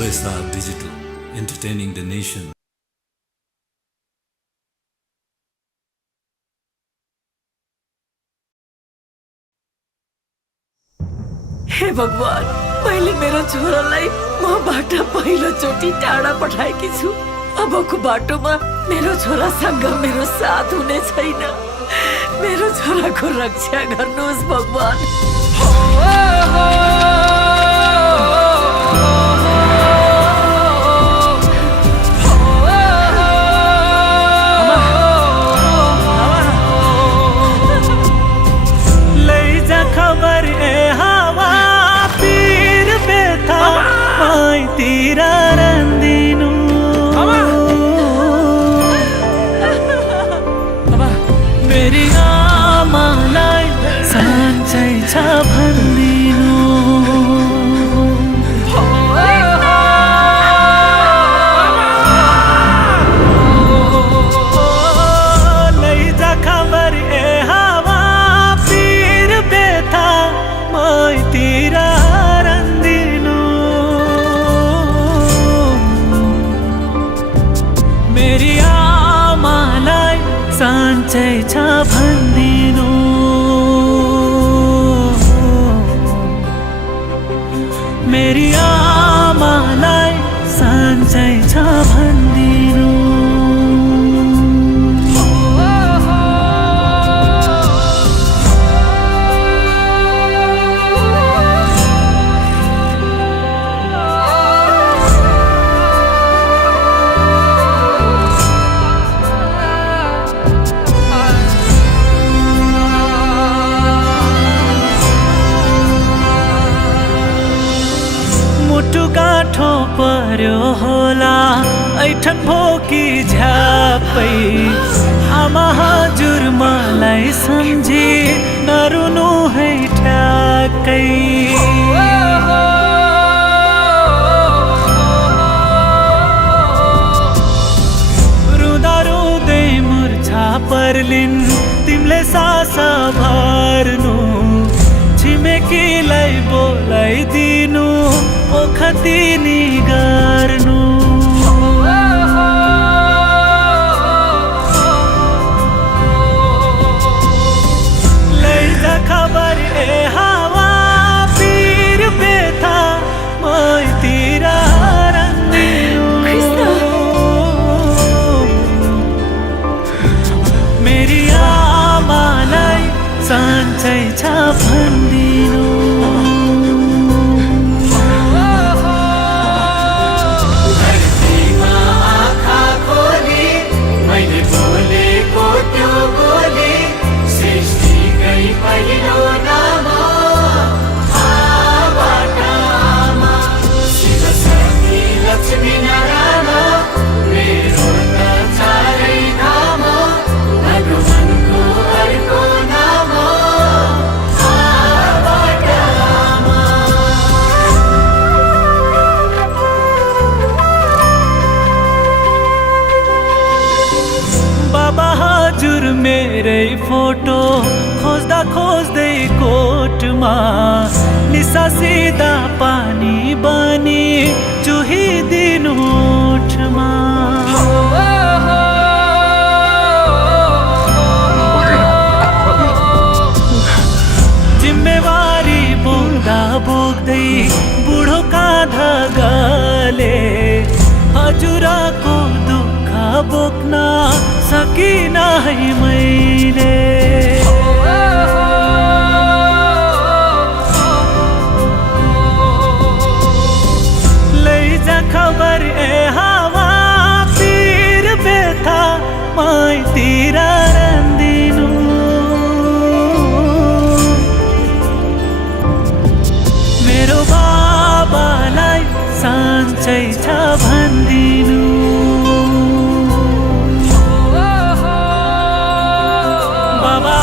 OSR Digital, entertaining the nation. हे भगवान, मैले मेरो छोरालाई मबाट पहिलोचोटि टाढा पठाएकी छु। अबको बाटोमा मेरो छोरासँग मेरो साथ हुने छैन। मेरो छोराको रक्षा गर्नुहोस् भगवान। मेरी आमालाई साँच्चै छ भन्दिनु। लैजा खबर ए हावा पीर बेथा मैतिर रन्दिनु। मेरी आमालाई साँच्चै छ भन्दिनु। मेरी आमालाई साँच्चै छ भन्दिनु। मुटु गाँठो पर्यो होला ऐठन भोकी झ्यापै। आमा हजुर मलाई सम्झी नरुनु है ठ्याक्कै। रुँदा रुँदै मुर्छा पर्लिन् तिमीले सास भर्नु। छिमेकीलाई बोलाइदिनु ओखतिनी गर्नु। लैजा खबर ए हावा पीर बेथा मैतिर रन्दिनु। मेरी आमालाई साँच्चै छ भन्दिनु। बाबा हजुर मेरै फोटो खोज्दा खोज्दै कोटमा निसासिदा पानी बनी चुहिदिनु ओठमा। जिम्मेवारी बोक्दा बोक्दै बुढो काँधा गले हजुरको दुःख बोक्न सकिन है मैले। लैजा खबर ए हावा पीर बेथा मैतिर रन्दिनु। मेरो बाबालाई साँच्चै छ भन्दिनु। बाबा